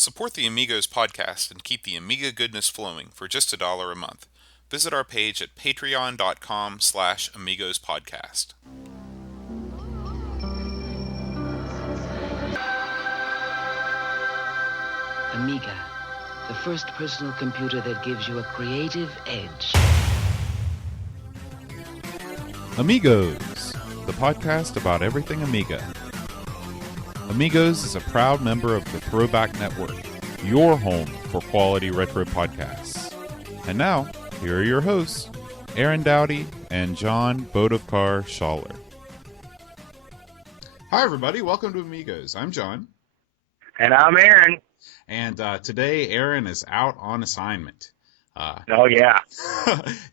Support the Amigos podcast and keep the Amiga goodness flowing for just $1 a month. Visit our page at patreon.com/AmigosPodcast. Amiga, the first personal computer that gives you a creative edge. Amigos, the podcast about everything Amiga. Amigos is a proud member of the Throwback Network, your home for quality retro podcasts. And now, here are your hosts, Aaron Dowdy and John Bodovkar Schaller. Hi, everybody. Welcome to Amigos. I'm John. And I'm Aaron. And today, Aaron is out on assignment. Oh, yeah.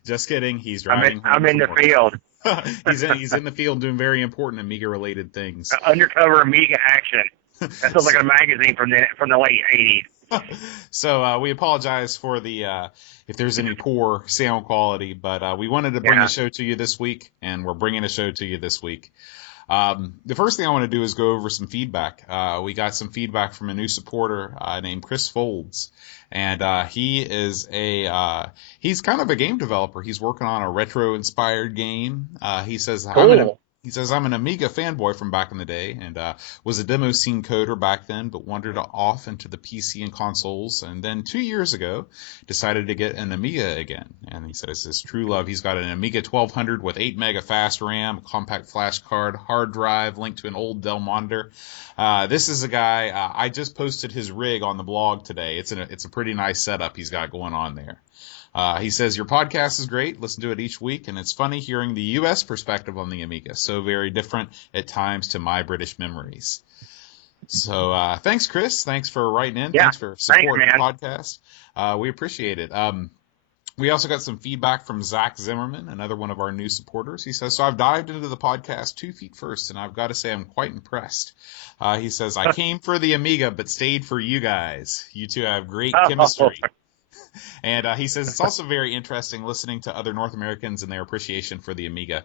Just kidding. He's driving. I'm in the field. He's in the field doing very important Amiga-related things. Undercover Amiga action. That sounds like a magazine from the late 80s. So we apologize for the if there's any poor sound quality, but we wanted to bring a show to you this week, and we're bringing a show to you this week. The first thing I want to do is go over some feedback. We got some feedback from a new supporter named Chris Folds, and he's kind of a game developer. He's working on a retro-inspired game. He says, cool. I'm an Amiga fanboy from back in the day, and was a demo scene coder back then, but wandered off into the PC and consoles, and then 2 years ago decided to get an Amiga again. And he said it's his true love. He's got an Amiga 1200 with 8 mega fast RAM, compact flash card, hard drive, linked to an old Dell monitor. This is a guy, I just posted his rig on the blog today. It's a pretty nice setup he's got going on there. He says, your podcast is great. Listen to it each week, and it's funny hearing the U.S. perspective on the Amiga. So very different at times to my British memories. So thanks, Chris. Thanks for writing in. Yeah, thanks for supporting the podcast. We appreciate it. We also got some feedback from Zach Zimmerman, another one of our new supporters. He says, so I've dived into the podcast 2 feet first, and I've got to say I'm quite impressed. He says, I came for the Amiga, but stayed for you guys. You two have great chemistry. And he says it's also very interesting listening to other North Americans and their appreciation for the Amiga,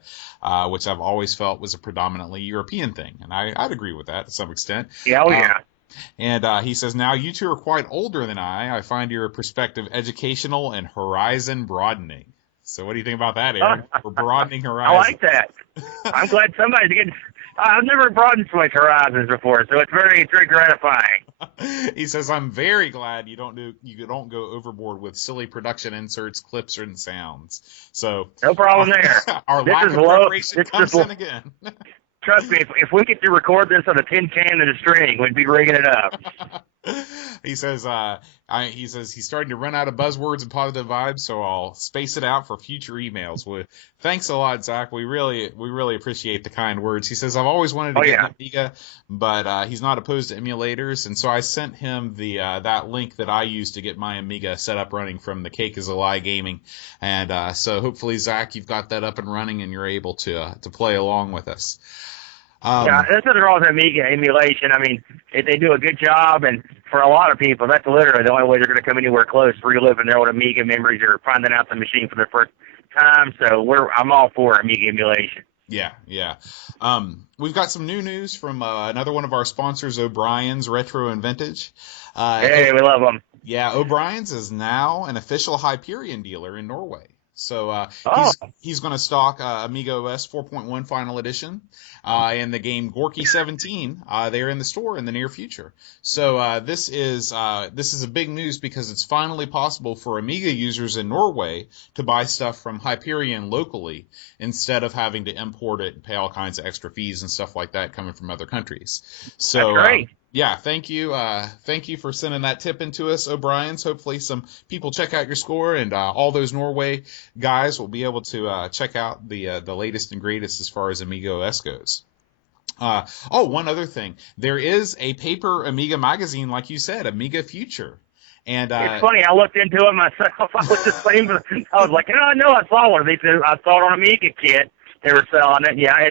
which I've always felt was a predominantly European thing. And I'd agree with that to some extent. Yeah, yeah. And he says, now you two are quite older than I find your perspective educational and horizon broadening. So what do you think about that, Aaron? We're broadening horizons. I like that. I'm glad somebody's getting... I've never broadened so much horizons before, so it's very gratifying. He says, I'm very glad you don't go overboard with silly production inserts, clips, and sounds. So no problem there. Our lack of preparation comes in again. Trust me, if we get to record this on a tin can and a string, we'd be rigging it up. He says he's starting to run out of buzzwords and positive vibes, so I'll space it out for future emails. Thanks a lot, Zach. We really appreciate the kind words. He says, I've always wanted to get an Amiga, but he's not opposed to emulators, and so I sent him the that link that I used to get my Amiga set up running from the Cake is a Lie Gaming. And so hopefully, Zach, you've got that up and running and you're able to play along with us. Yeah, that's nothing wrong with Amiga emulation. I mean, they do a good job, and for a lot of people, that's literally the only way they're going to come anywhere close to reliving their old Amiga memories or finding out the machine for the first time. So I'm all for Amiga emulation. Yeah. We've got some new news from another one of our sponsors, O'Brien's Retro and Vintage. Hey, we love them. Yeah, O'Brien's is now an official Hyperion dealer in Norway. So he's going to stock Amiga OS 4.1 Final Edition and the game Gorky 17. They're in the store in the near future. So this is a big news because it's finally possible for Amiga users in Norway to buy stuff from Hyperion locally instead of having to import it and pay all kinds of extra fees and stuff like that coming from other countries. So that's great. Yeah, thank you. Thank you for sending that tip into us, O'Brien's. Hopefully some people check out your score, and all those Norway guys will be able to check out the latest and greatest as far as Amiga OS goes. One other thing. There is a paper Amiga magazine, like you said, Amiga Future. And it's funny, I looked into it myself. I was just saying, I was like, I know I saw one of these. I saw it on Amiga Kit. They were selling it. Yeah,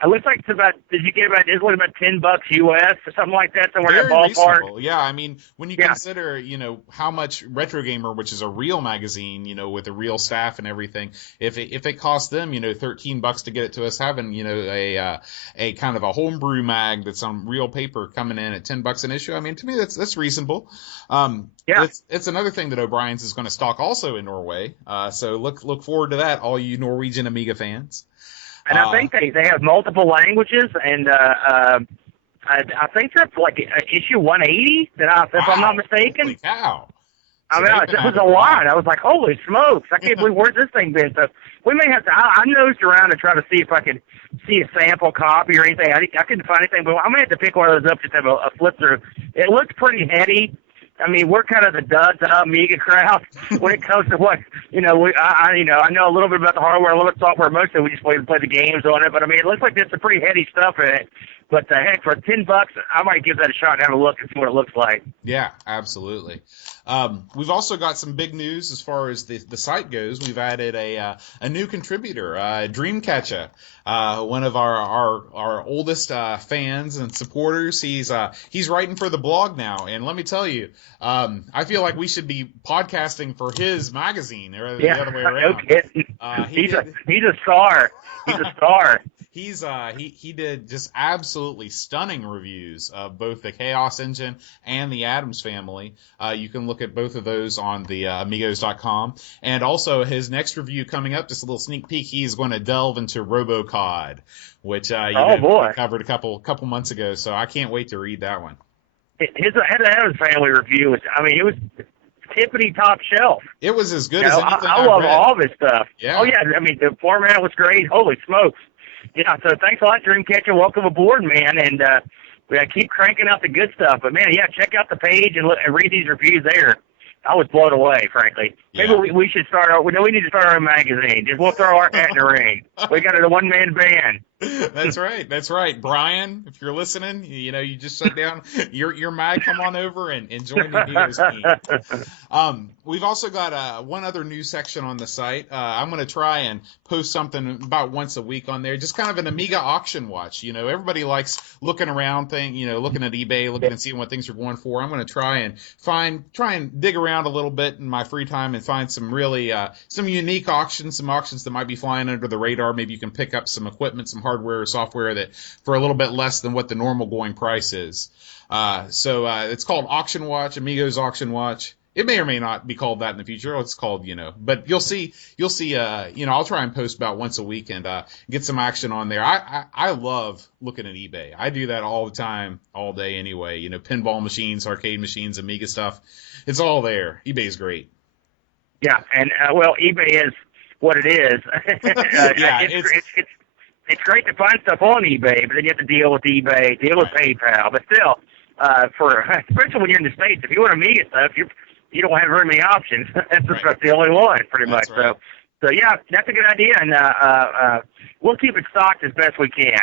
It looks like it's about. Did you get about? It's about $10 US or something like that, somewhere in that Very ballpark. reasonable. Yeah, I mean, when you consider, how much Retro Gamer, which is a real magazine, with a real staff and everything, if it costs them, $13 to get it to us, having, a kind of a homebrew mag that's on real paper coming in at $10 an issue, I mean, to me, that's reasonable. It's another thing that O'Brien's is going to stock also in Norway. So look forward to that, all you Norwegian Amiga fans. And I think they have multiple languages, and I think they're like issue 180. If I'm not mistaken. Holy cow! I mean, it was a lot. I was like, holy smokes! I can't believe where's this thing been. So we may have to. I nosed around to try to see if I could see a sample copy or anything. I couldn't find anything, but I'm gonna have to pick one of those up, just have a flip through. It looks pretty heady. I mean, we're kind of the duds of Amiga crowd when it comes to what, I know a little bit about the hardware, a little bit of software. Mostly we just play the games on it. But, I mean, it looks like there's some pretty heady stuff in it. But, heck, for $10, I might give that a shot and have a look and see what it looks like. Yeah, absolutely. We've also got some big news as far as the site goes. We've added a new contributor, Dreamcatcher, one of our oldest fans and supporters. He's writing for the blog now, and let me tell you, I feel like we should be podcasting for his magazine rather than the other way around. No kidding. He's a star. He's a star. He did just absolutely stunning reviews of both the Chaos Engine and the Addams Family. You can look at both of those on the Amigos.com. And also his next review coming up, just a little sneak peek, he's going to delve into RoboCod, which we covered a couple months ago. So I can't wait to read that one. His Addams Family review was, it was tippity top shelf. It was as good as anything I love read. all of his stuff. Yeah. Oh yeah, the format was great. Holy smokes. Yeah, so thanks a lot, Dreamcatcher. Welcome aboard, man. And we got to keep cranking out the good stuff. But, man, check out the page and read these reviews there. I was blown away, frankly. Maybe we should start we need to start our own magazine. We'll throw our hat in the ring. We got a one-man band. That's right. Brian, if you're listening, you just shut down your mag, come on over and join the Amigos team. We've also got one other news section on the site. I'm going to try and post something about once a week on there, just kind of an Amiga auction watch. Everybody likes looking around, looking at eBay, looking and seeing what things are going for. I'm going to try and dig around a little bit in my free time and find some really some unique auctions, some auctions that might be flying under the radar. Maybe you can pick up some equipment, some hardware or software that for a little bit less than what the normal going price is. So it's called Auction Watch, Amigos Auction Watch. It may or may not be called that in the future. It's called, but you'll see, I'll try and post about once a week and get some action on there. I love looking at eBay. I do that all the time, all day anyway. Pinball machines, arcade machines, Amiga stuff. It's all there. eBay's great. Yeah. And, eBay is what it is. It's great to find stuff on eBay, but then you have to deal with eBay, deal with PayPal. But still, especially when you're in the States, if you want Amiga stuff, you don't have very many options. That's the only one, pretty much. Right. So yeah, that's a good idea, and we'll keep it stocked as best we can.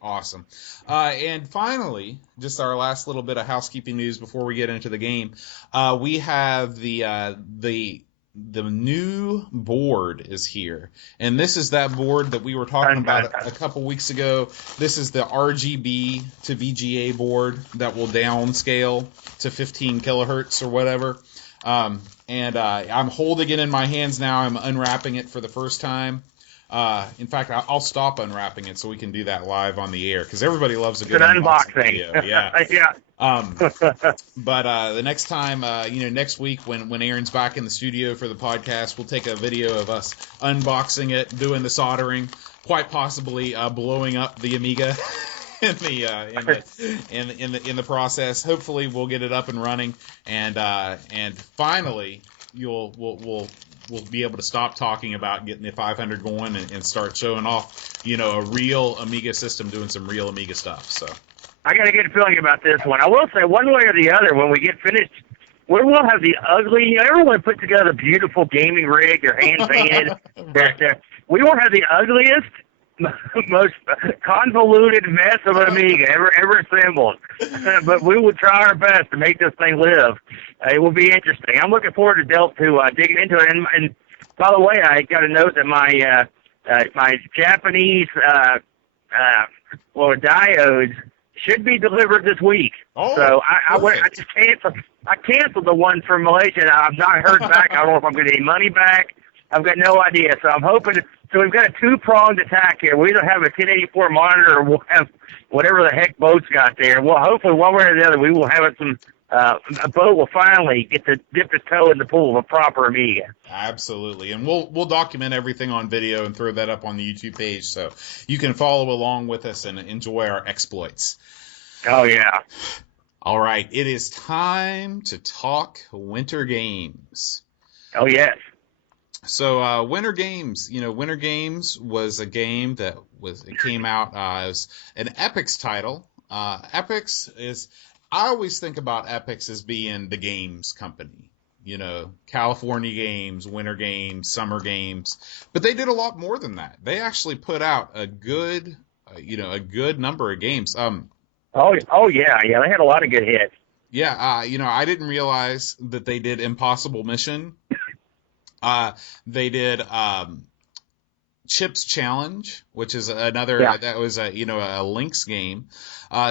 Awesome. And finally, just our last little bit of housekeeping news before we get into the game. We have the new board is here, and this is that board that we were talking about a couple weeks ago. This is the RGB to VGA board that will downscale to 15 kilohertz or whatever. And I'm holding it in my hands now. I'm unwrapping it for the first time. In fact, I'll stop unwrapping it so we can do that live on the air, because everybody loves a good unboxing video. Yeah. Yeah. But the next time, next week when Aaron's back in the studio for the podcast, we'll take a video of us unboxing it, doing the soldering, quite possibly blowing up the Amiga in the process. Hopefully, we'll get it up and running, and finally, we'll be able to stop talking about getting the 500 going and start showing off, a real Amiga system doing some real Amiga stuff. So I got a good feeling about this one. I will say, one way or the other, when we get finished, we'll have the ugly. Everyone put together a beautiful gaming rig. They're hand painted. We won't have the ugliest, most convoluted mess of an Amiga ever assembled. But we will try our best to make this thing live. It will be interesting. I'm looking forward to digging into it. And by the way, I got to note that my Japanese diodes should be delivered this week. Oh, so I just canceled. I canceled the one from Malaysia. I've not heard back. I don't know if I'm going to get any money back. I've got no idea. So I'm hoping. So we've got a two-pronged attack here. We either have a 1084 monitor or we'll have whatever the heck Boat's got there. Well, hopefully one way or the other, we will have some. A Boat will finally get to dip his toe in the pool of a proper Amiga. Absolutely, and we'll document everything on video and throw that up on the YouTube page so you can follow along with us and enjoy our exploits. Oh yeah. All right, it is time to talk winter games. Oh yes. So Winter Games, Winter Games was a game it came out as an Epix title. Epix is, I always think about Epix as being the games company. California games, winter games, summer games, but they did a lot more than that. They actually put out a good number of games. Oh yeah, they had a lot of good hits. Yeah, I didn't realize that they did Impossible Mission. They did Chip's Challenge, which is another that was a Lynx game.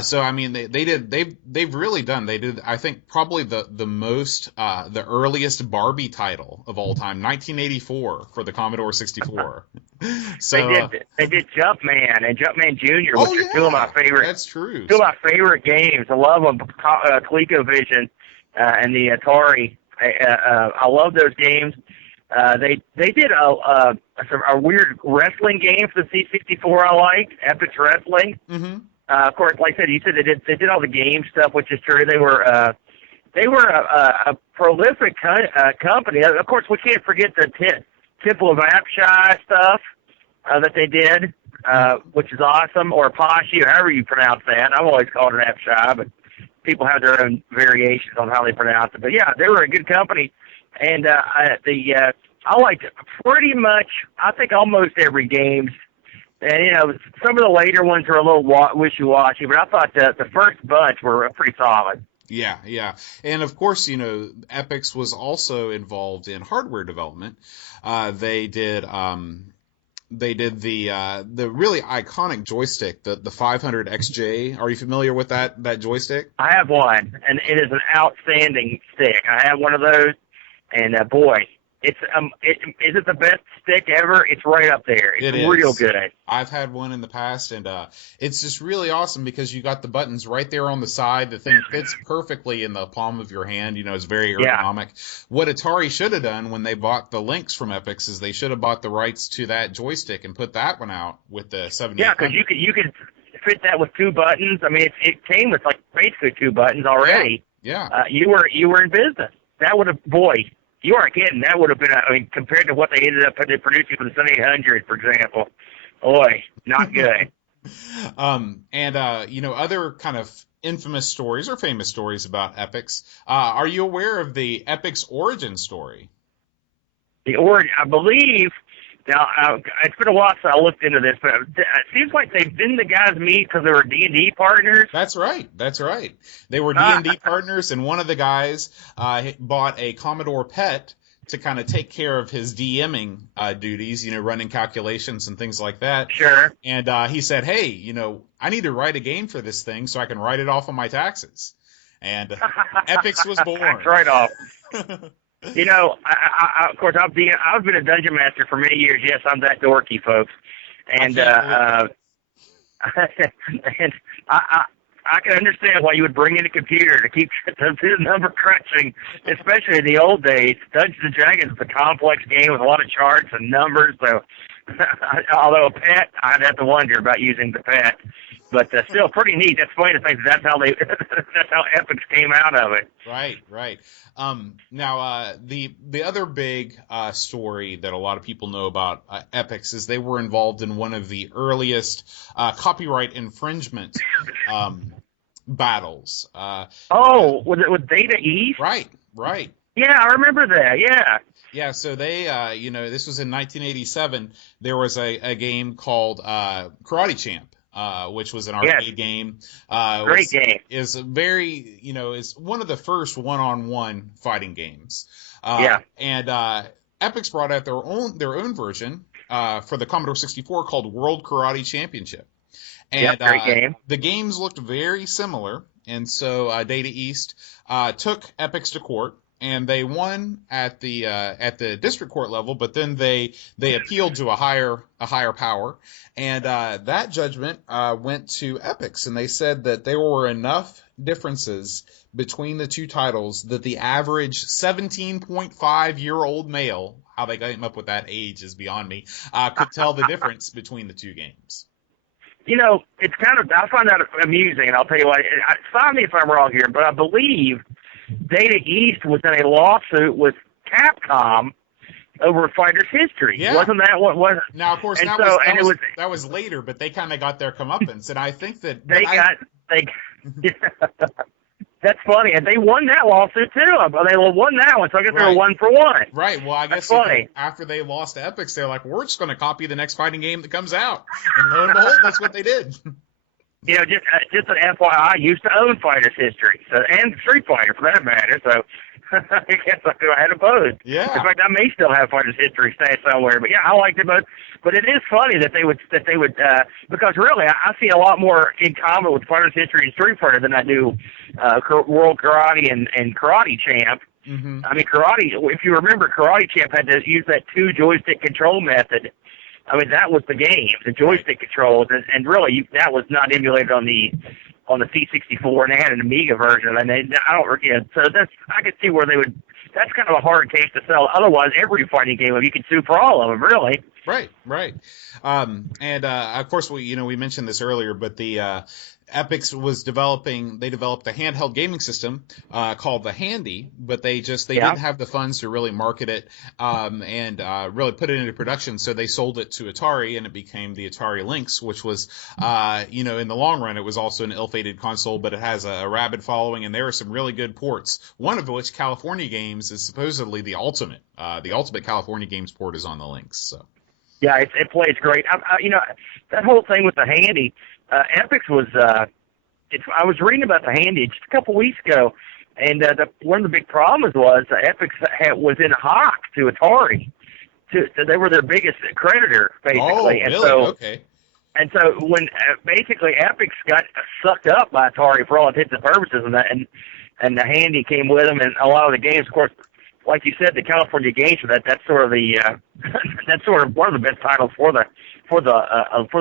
So I mean they've really done. They did, I think, probably the most the earliest Barbie title of all time, 1984 for the Commodore 64. So they did Jumpman and Jumpman Jr., which are two of my favorite. That's true. Two of my favorite games. I love them. ColecoVision and the Atari. I love those games. They did a weird wrestling game for the C64 I liked, Epix Wrestling. Mm-hmm. Of course, like I said, you said they did all the game stuff, which is true. They were a prolific company. Of course, we can't forget the Temple of Apshai stuff that they did, which is awesome, or Apache, or however you pronounce that. I've always called it Apshai, but people have their own variations on how they pronounce it. But yeah, they were a good company. And I liked pretty much, I think, almost every game. And, some of the later ones were a little wishy-washy, but I thought the first bunch were pretty solid. Yeah. And, of course, Epix was also involved in hardware development. They did the really iconic joystick, the 500XJ. Are you familiar with that joystick? I have one, and it is an outstanding stick. I have one of those. And boy, is it the best stick ever? It's right up there. It's real good. I've had one in the past, and it's just really awesome because you got the buttons right there on the side. The thing fits perfectly in the palm of your hand. It's very ergonomic. Yeah. What Atari should have done when they bought the Lynx from Epix is they should have bought the rights to that joystick and put that one out with the 7800. Yeah, because you could fit that with two buttons. I mean, it came with basically two buttons already. Yeah. You were in business. That would have, boy. You aren't kidding. That would have been, compared to what they ended up producing for the Sun 800, for example. Boy, not good. Other kind of infamous stories or famous stories about Epix. Are you aware of the Epix origin story? The origin, I believe. Now, it's been a while since I looked into this, but it seems like they've been the guys meet because they were D&D partners. That's right. They were D&D partners, and one of the guys bought a Commodore PET to kind of take care of his DMing duties, running calculations and things like that. Sure. And he said, hey, I need to write a game for this thing so I can write it off on my taxes. And Epix was born. Tax write-off. Of course, I've been a dungeon master for many years. Yes, I'm that dorky, folks. And and I can understand why you would bring in a computer to keep the number crunching, especially in the old days. Dungeons and Dragons is a complex game with a lot of charts and numbers. So, although a PET, I'd have to wonder about using the PET. But still, pretty neat. That's funny to think that's how Epix came out of it. Right. Now, the other big story that a lot of people know about Epix is they were involved in one of the earliest copyright infringement battles. Was it with Data East? Right. Yeah, I remember that. Yeah. Yeah, so they, this was in 1987. There was a game called Karate Champ. Which was an arcade game. Great game. Is very, is one of the first one-on-one fighting games. And Epix brought out their own version for the Commodore 64 called World Karate Championship. And great game. the games looked very similar, and so Data East took Epix to court. And they won at the district court level, but then they appealed to a higher power, and that judgment went to Epix, and they said that there were enough differences between the two titles that the average 17.5-year-old male, how they came up with that age is beyond me, could tell the difference between the two games. It's I find that amusing, and I'll tell you what. Stop me if I'm wrong here, but I believe Data East was in a lawsuit with Capcom over Fighter's History. Yeah. Wasn't that what was? Now, of course, and that was later, but they kind of got their comeuppance, and I think that That's funny, and they won that lawsuit too. They won that one, so I guess they were 1-for-1. Right. Well, I guess funny. After they lost to Epix, they're like, we're just going to copy the next fighting game that comes out, and lo and behold, that's what they did. Just an FYI, I used to own Fighter's History, and Street Fighter for that matter. So I guess I had them both. Yeah. In fact, I may still have Fighter's History stashed somewhere. But yeah, I liked it both. But it is funny that they would because really I see a lot more in common with Fighter's History and Street Fighter than I do World Karate and Karate Champ. Mm-hmm. I mean, Karate. If you remember, Karate Champ had to use that 2 joystick control method. I mean, that was the game, the joystick controls, and really that was not emulated on the C64, and they had an Amiga version, and so I could see where they would. That's kind of a hard case to sell. Otherwise, every fighting game, you could sue for all of them, really. Right. And of course, we mentioned this earlier, but the Epix developed a handheld gaming system called the Handy, but they didn't have the funds to really market it and really put it into production, so they sold it to Atari, and it became the Atari Lynx, which was, in the long run, it was also an ill-fated console, but it has a rabid following, and there are some really good ports, one of which, California Games, is supposedly the ultimate. The ultimate California Games port is on the Lynx, so. Yeah, it plays great. That whole thing with the Handy, Epix was. I was reading about the Handy just a couple weeks ago, and one of the big problems was Epix was in hock to Atari. They were their biggest creditor, basically. Oh, really? And so, okay. And so when basically Epix got sucked up by Atari for all intents and purposes, and the Handy came with them, and a lot of the games, of course. Like you said, the California Games that's sort of the that's sort of one of the best titles for the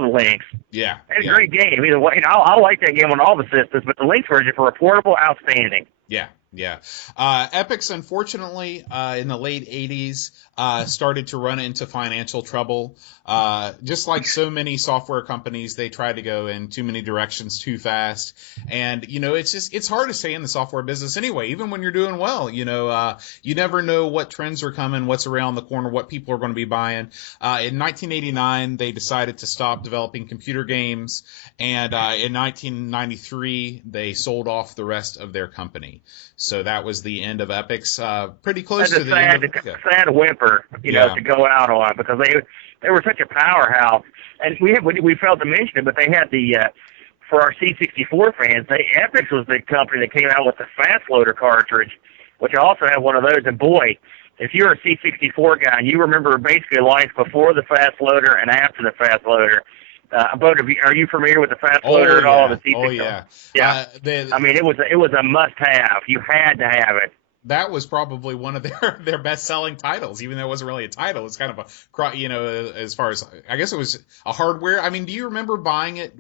Lynx. Yeah, and a great game. Either way, I like that game on all the systems, but the Lynx version for a portable, outstanding. Yeah. Epix, unfortunately, in the late 80s, started to run into financial trouble. Just like so many software companies, they tried to go in too many directions too fast. And, it's hard to stay in the software business anyway, even when you're doing well. You never know what trends are coming, what's around the corner, what people are going to be buying. In 1989, they decided to stop developing computer games. And in 1993, they sold off the rest of their company. So that was the end of Epix, pretty close to the end of sad whimper, to go out on, because they were such a powerhouse. And we failed to mention it, but they had for our C64 fans, Epix was the company that came out with the Fast Loader cartridge, which I also have one of those. And boy, if you're a C64 guy and you remember basically life before the Fast Loader and after the Fast Loader, are you familiar with the Fast Loader at all? The C64? Oh yeah. Yeah. It was a must-have. You had to have it. That was probably one of their best-selling titles, even though it wasn't really a title. It's kind of as far as I guess it was a hardware. I mean, do you remember buying it?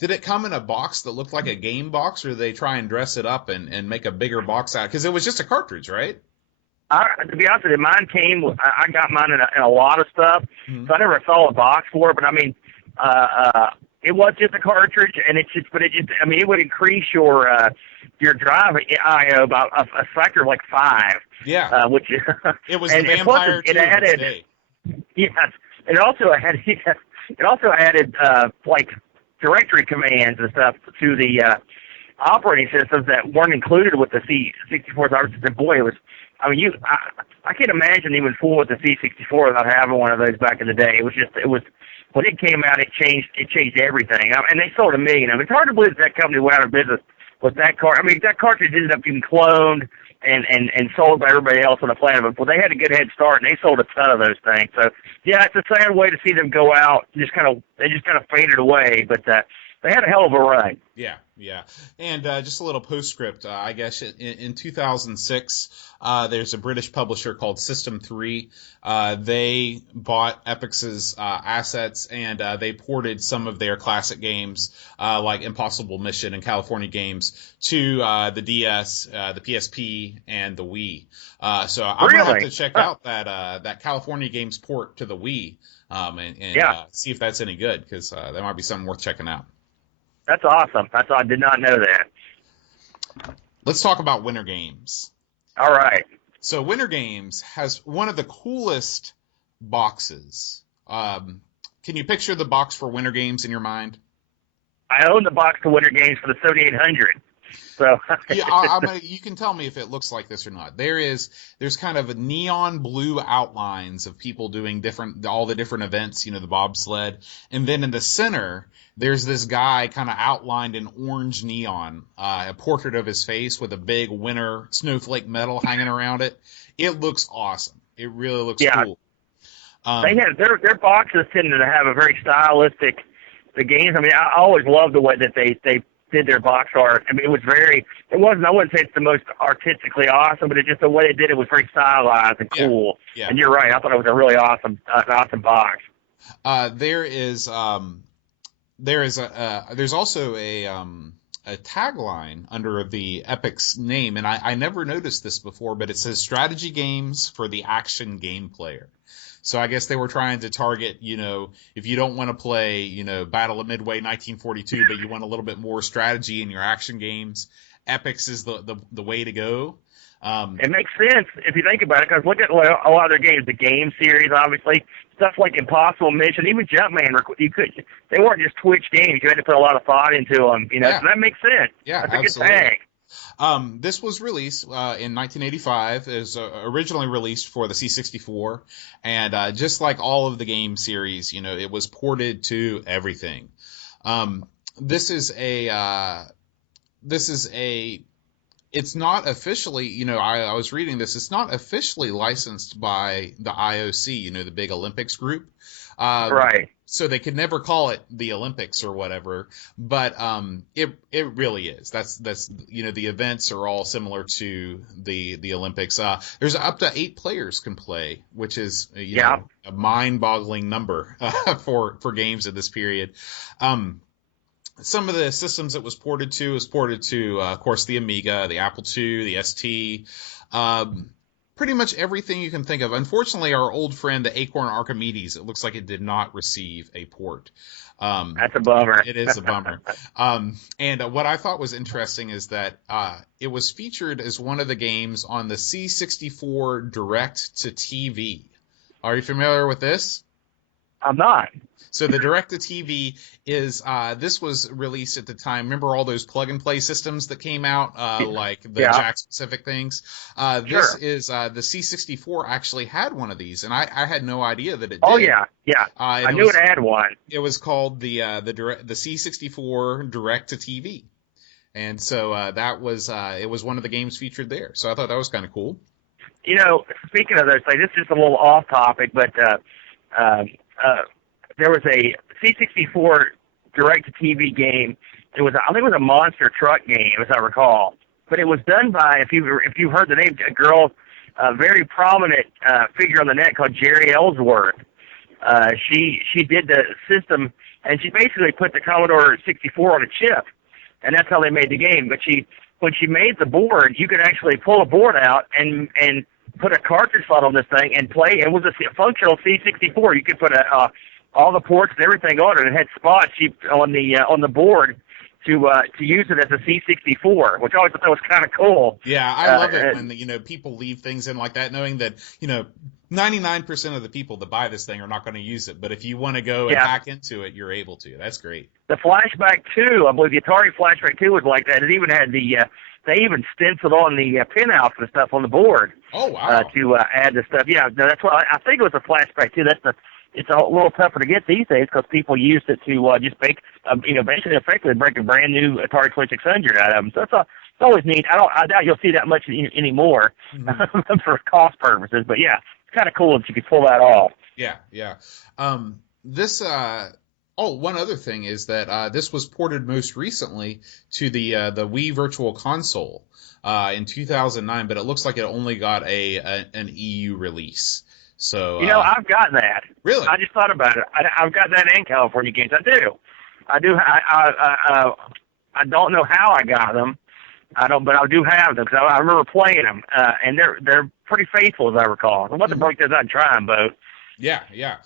Did it come in a box that looked like a game box, or did they try and dress it up and make a bigger box out? Because it was just a cartridge, right? To be honest with you, mine came. I got mine in a lot of stuff, so I never saw a box for it. But I mean, it was just a cartridge, and it would increase your drive I/O about a factor of like 5. Yeah. Which it was and the Vampire 2 it added. Yes, it also added like directory commands and stuff to the operating systems that weren't included with the C64. And boy, it was. I mean, I can't imagine even fooling with the C64 without having one of those back in the day. It was when it came out, it changed everything. And they sold 1 million of them. It's hard to believe that company went out of business with that card. I mean, that cartridge ended up getting cloned and sold by everybody else on the planet. But they had a good head start, and they sold a ton of those things. So yeah, it's a sad way to see them go out. They just kind of faded away. But they had a hell of a run. Yeah, yeah. And just a little postscript, I guess in 2006, there's a British publisher called System 3. They bought Epix's assets, and they ported some of their classic games, like Impossible Mission and California Games, to the DS, the PSP, and the Wii. So I'm going to have to check out that California Games port to the Wii and see if that's any good, because that might be something worth checking out. That's awesome. I did not know that. Let's talk about Winter Games. All right. So Winter Games has one of the coolest boxes. Can you picture the box for Winter Games in your mind? I own the box for Winter Games for the 7800. So yeah, you can tell me if it looks like this or not. There's kind of neon blue outlines of people doing all the different events, the bobsled, and then in the center there's this guy kind of outlined in orange neon, a portrait of his face with a big winter snowflake medal hanging around it. It looks awesome. It really looks cool. They had their boxes tended to have a very stylistic the games. I mean, I always loved the way that they did their box art. I mean, it wasn't, I wouldn't say it's the most artistically awesome, but it's just the way they did it was very stylized and cool. Yeah. And you're right. I thought it was a really awesome box. There's also a tagline under the Epix name, and I never noticed this before, but it says strategy games for the action game player. So I guess they were trying to target, if you don't want to play, Battle of Midway 1942, but you want a little bit more strategy in your action games, Epix is the way to go. It makes sense if you think about it, because look at a lot of their games, the game series, obviously, stuff like Impossible Mission, even Jumpman. They weren't just Twitch games. You had to put a lot of thought into them. So that makes sense. Yeah, that's absolutely. A good tag. This was released in 1985. It was originally released for the C64, and just like all of the game series, it was ported to everything. It's not officially, I was reading this, it's not officially licensed by the IOC, the big Olympics group. Right. So they could never call it the Olympics or whatever, but it really is. That's the events are all similar to the Olympics. There's up to 8 players can play, which is a mind-boggling number for games of this period. Some of the systems it was ported to of course, the Amiga, the Apple II, the ST. Pretty much everything you can think of. Unfortunately, our old friend, the Acorn Archimedes, it looks like it did not receive a port. That's a bummer. It is a bummer. And what I thought was interesting is that it was featured as one of the games on the C64 Direct-to-TV. Are you familiar with this? I'm not. So the Direct-to-TV is, this was released at the time. Remember all those plug-and-play systems that came out, like the Jack-specific things? This is, the C64 actually had one of these, and I had no idea that it did. Oh, yeah. I knew it had one. It was called the C64 Direct-to-TV. And so that was, it was one of the games featured there. So I thought that was kind of cool. Speaking of those things, this is just a little off-topic, but there was a C64 direct-to-TV game. I think it was a monster truck game, as I recall. But it was done by, if you've heard the name, a very prominent figure on the net called Jerry Ellsworth. She did the system, and she basically put the Commodore 64 on a chip, and that's how they made the game. But when she made the board, you could actually pull a board out and put a cartridge slot on this thing and play. It was a functional C64. You could put all the ports and everything on it. It had spots on the board to use it as a C64, which I always thought that was kind of cool. Yeah, I love it when people leave things in like that, knowing that 99% of the people that buy this thing are not going to use it. But if you want to go and hack into it, you're able to. That's great. The Flashback 2, I believe the Atari Flashback 2 was like that. It even had they even stenciled on the pinouts and stuff on the board. Oh, wow. To add the stuff. Yeah, no, that's what I think it was a Flashback 2. It's a little tougher to get these days because people used it to just make, basically effectively break a brand new Atari 2600 out of them. So always neat. I doubt you'll see that much anymore for cost purposes. But yeah, it's kind of cool that you could pull that off. Yeah, yeah. This one other thing is that this was ported most recently to the Wii Virtual Console in 2009, but it looks like it only got an EU release. So I've got that. Really? I just thought about it. I've got that in California games. I do. I don't know how I got them. But I do have them because I remember playing them, and they're pretty faithful as I recall. And what the break does, I'd try them both. Yeah, yeah.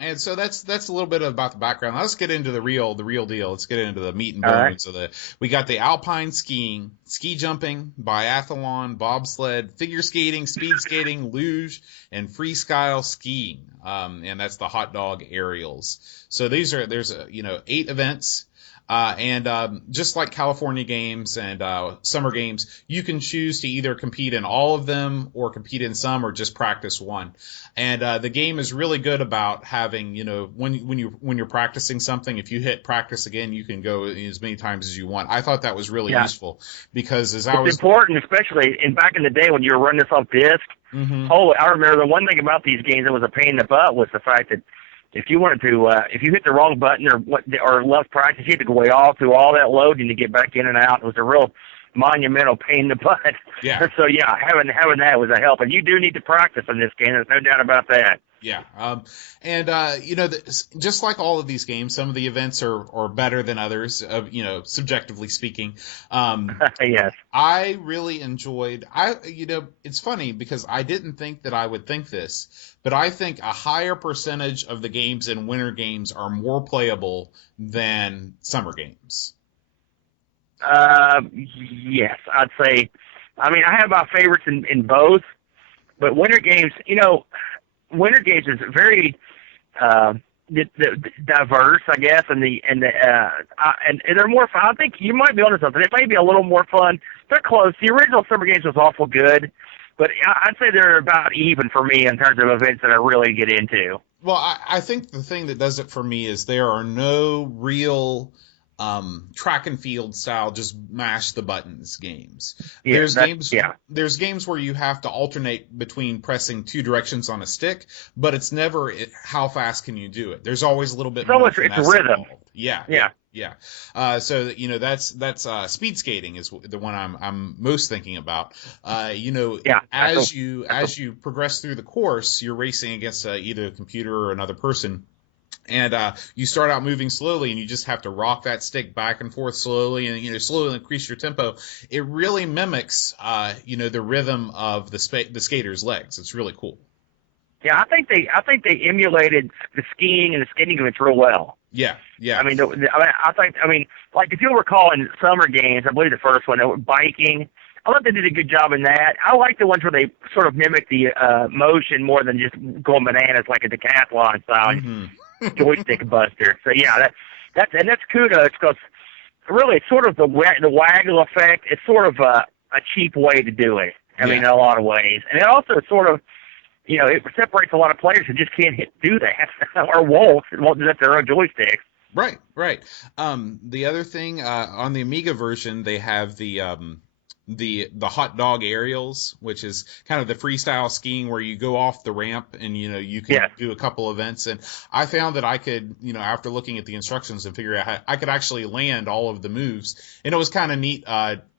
And so that's a little bit about the background. Let's get into the real deal. Let's get into the meat and bones of we got the alpine skiing, ski jumping, biathlon, bobsled, figure skating, speed skating, luge, and freestyle skiing. And that's the hot dog aerials. So there's 8 events. And just like California games and summer games, you can choose to either compete in all of them or compete in some or just practice one. And the game is really good about having, when you're practicing something, if you hit practice again, you can go as many times as you want. I thought that was really useful because it's important, especially back in the day when you were running this off disc. I remember the one thing about these games that was a pain in the butt was the fact that if you wanted to, if you hit the wrong button or left practice, you had to go way all through all that loading to get back in and out. It was a real monumental pain in the butt. Yeah. So yeah, having that was a help, and you do need to practice in this game. There's no doubt about that. Yeah. Just like all of these games, some of the events are better than others, subjectively speaking. Yes. I really enjoyed, it's funny because I didn't think that I would think this, but I think a higher percentage of the games in winter games are more playable than summer games. Yes, I'd say. I mean, I have my favorites in both, but winter games, winter games is very diverse, I guess, and they're more fun. I think you might be onto something. It may be a little more fun. They're close. The original summer games was awful good, but I'd say they're about even for me in terms of events that I really get into. Well, I think the thing that does it for me is there are no real track and field style, just mash the buttons games. Yeah, there's games where you have to alternate between pressing 2 directions on a stick, but it's never how fast can you do it. There's always a little bit more finesse it's rhythm. involved. Yeah. So that's speed skating is the one I'm most thinking about. As you progress through the course, you're racing against either a computer or another person. And you start out moving slowly, and you just have to rock that stick back and forth slowly, and slowly increase your tempo. It really mimics, the rhythm of the skater's legs. It's really cool. Yeah, I think they emulated the skiing and the skating events real well. Yeah. I mean, like if you'll recall in summer games, I believe the first one, biking. I thought they did a good job in that. I like the ones where they sort of mimic the motion more than just going bananas like a decathlon style. Mm-hmm. Joystick buster. So yeah, that's kudos because really it's sort of the waggle effect. It's sort of a cheap way to do it. I mean, in a lot of ways, and it also sort of it separates a lot of players who just can't do that or won't do that their own joysticks. Right. The other thing on the Amiga version, they have the hot dog aerials, which is kind of the freestyle skiing where you go off the ramp and you can do a couple events. And I found that I could, after looking at the instructions and figuring out how I could actually land all of the moves, and it was kind of neat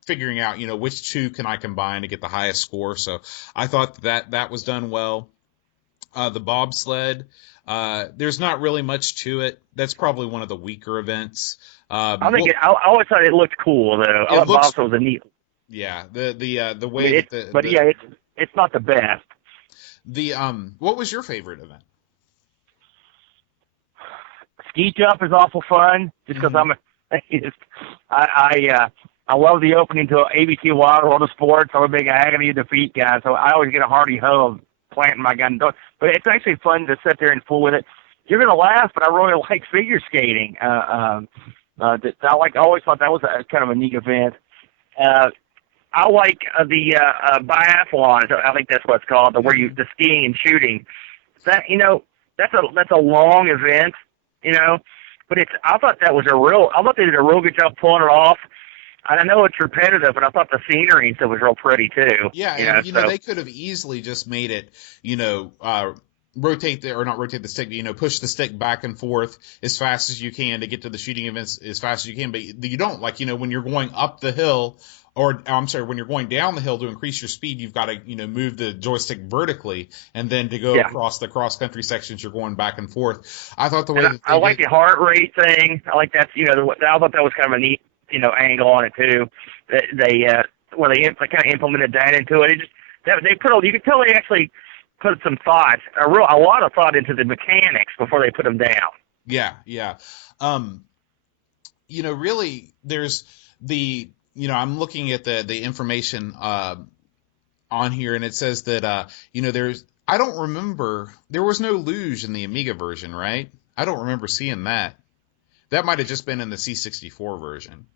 figuring out which 2 can I combine to get the highest score. So I thought that was done well. The bobsled, there's not really much to it. That's probably one of the weaker events. I always thought it looked cool though. I thought bobsled was a neat. Yeah, the way it's not the best. What was your favorite event? Ski jump is awful fun, just because I love the opening to ABC Wild World of Sports. I'm a big agony of defeat guy, so I always get a hearty ho of planting my gun. But it's actually fun to sit there and fool with it. You're gonna laugh, but I really like figure skating. I always thought that was kind of a neat event. I like the biathlon. I think that's what it's called, where the skiing and shooting. That that's a long event, but I thought they did a real good job pulling it off. I know it's repetitive, but I thought the scenery and stuff was real pretty too. Yeah, and they could have easily just made it, rotate the stick, push the stick back and forth as fast as you can to get to the shooting events as fast as you can. But you don't, when you're going up the hill, when you're going down the hill to increase your speed, you've got to, move the joystick vertically, and then to go across the cross country sections, you're going back and forth. I thought the way I like the heart rate thing. I like that. I thought that was kind of a neat, angle on it too. They kind of implemented that into it. You could tell they actually put some thought, a lot of thought into the mechanics before they put them down. Yeah. Really, there's I'm looking at the information on here, and it says that I don't remember, there was no luge in the Amiga version, right? I don't remember seeing that. That might have just been in the C64 version.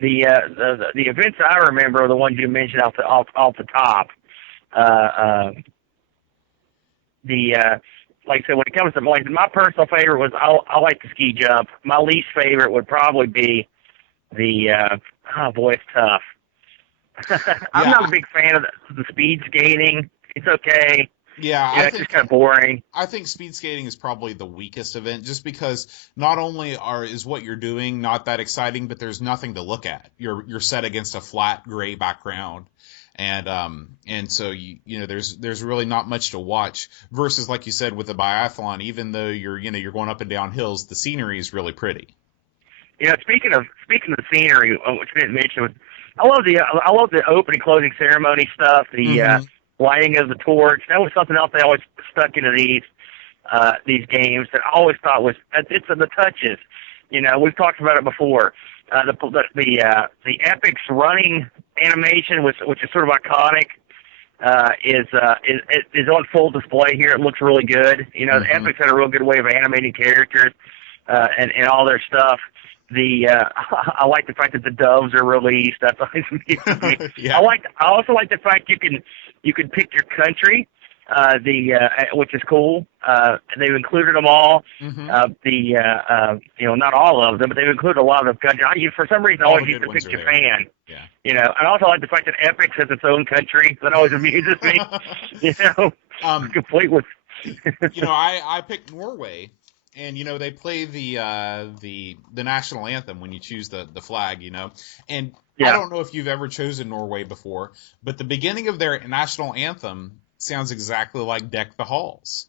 The events I remember are the ones you mentioned off the top. Like I said, when it comes to my personal favorite was I like the ski jump. My least favorite would probably be the it's tough. I'm not a big fan of the speed skating. It's okay. Yeah, it's just kind of boring. I think speed skating is probably the weakest event, just because not only is what you're doing not that exciting, but there's nothing to look at. You're set against a flat gray background, and so there's really not much to watch. Versus, like you said, with the biathlon, even though you're going up and down hills, the scenery is really pretty. Speaking of the scenery, which I didn't mention, I love the opening closing ceremony stuff. The lighting of the torch, that was something else they always stuck into these games that I always thought it's the touches. We've talked about it before. The Epic's running animation, which is sort of iconic, is on full display here. It looks really good. The Epic's had a real good way of animating characters and all their stuff. I like the fact that the doves are released. That's always amusing me. Yeah. I also like the fact you can pick your country, which is cool. They've included them all. Not all of them, but they've included a lot of the countries. For some reason, I always used to pick Japan. Yeah. And I also like the fact that Epic has its own country. That always amuses me. Complete with. I picked Norway. And they play the national anthem when you choose the flag, and I don't know if you've ever chosen Norway before, but the beginning of their national anthem sounds exactly like "Deck the Halls."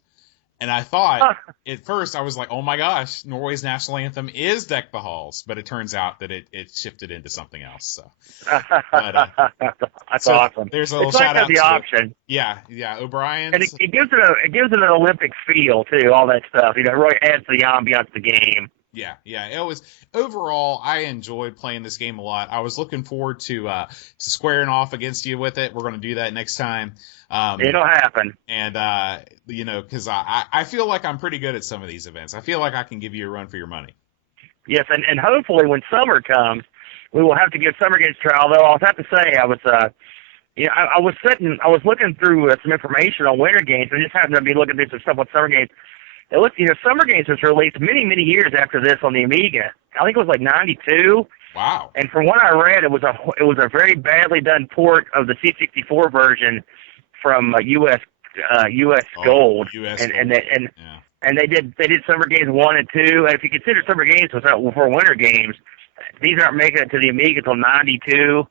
And I thought at first, I was like, "Oh my gosh, Norway's national anthem is "Deck the Halls," but it turns out that it shifted into something else. So, that's awesome. There's a little shout out to the option. Yeah, O'Brien. And it gives it an Olympic feel too. All that stuff, it really adds to the ambiance of the game. Yeah. It was overall. I enjoyed playing this game a lot. I was looking forward to squaring off against you with it. We're going to do that next time. It'll happen. And because I feel like I'm pretty good at some of these events. I feel like I can give you a run for your money. Yes, and hopefully when summer comes, we will have to give Summer Games a try. Although I'll have to say, I was looking through some information on Winter Games, and just happened to be looking through some stuff on Summer Games. It looked, Summer Games was released many, many years after this on the Amiga. I think it was like 92. Wow. And from what I read, it was a very badly done port of the C64 version from US Gold. US and Gold. And they did Summer Games 1 and 2. And if you consider Summer Games for Winter Games, these aren't making it to the Amiga until 92.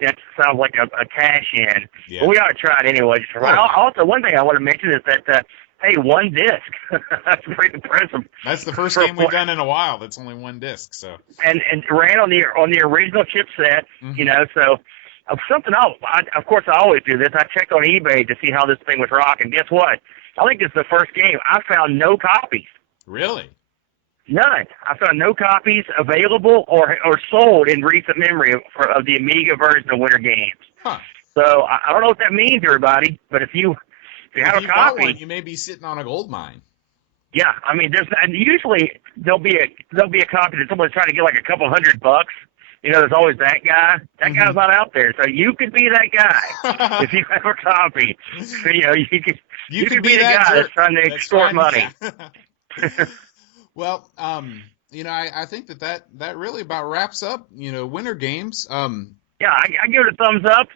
That sounds like a cash in. Yeah. But we ought to try it anyway. Also, one thing I want to mention is that hey, one disc. That's pretty impressive. That's the first game we've done in a while. That's only one disc. So and ran on the original chipset. So something else. Of course, I always do this. I checked on eBay to see how this thing was rocking. Guess what? I think it's the first game I found no copies. Really? None. I found no copies available or sold in recent memory of the Amiga version of Winter Games. Huh. So I don't know what that means, everybody. But if you have a copy, one, you may be sitting on a gold mine. Yeah, I mean, usually there'll be a copy that someone's trying to get like a couple $100. There's always that guy. That guy's not out there, so you could be that guy if you have a copy. So, you could be the guy that's trying to extort money. Well, I think that really about wraps up, Winter Games. Yeah, I give it a thumbs up.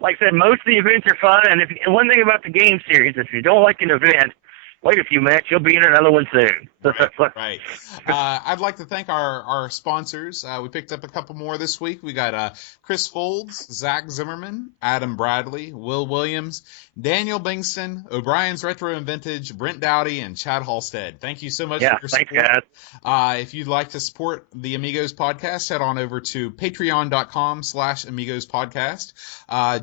Like I said, most of the events are fun, and one thing about the game series, if you don't like an event, wait a few minutes, you'll be in another one soon. Right. I'd like to thank our sponsors. We picked up a couple more this week. We got Chris Folds, Zach Zimmerman, Adam Bradley, Will Williams, Daniel Bingston, O'Brien's Retro and Vintage, Brent Dowdy, and Chad Halstead. Thank you so much for your support. Thanks, guys. If you'd like to support the Amigos podcast, head on over to patreon.com/Amigos podcast.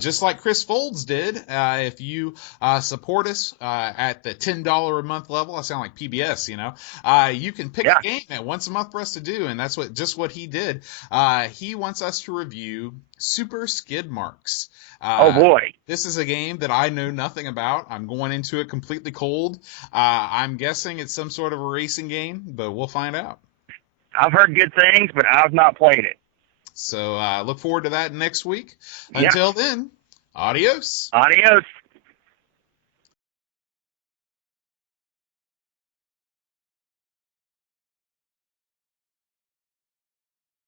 Just like Chris Folds did, if you support us at the $10 a month level, I sound like PBS, you can pick a game at once a month for us to do, and that's what he did. He wants us to review Super Skid Marks. Oh boy. This is a game that I know nothing about. I'm going into it completely cold. I'm guessing it's some sort of a racing game, but we'll find out. I've heard good things, but I've not played it. So look forward to that next week. Until then, adios. Adios.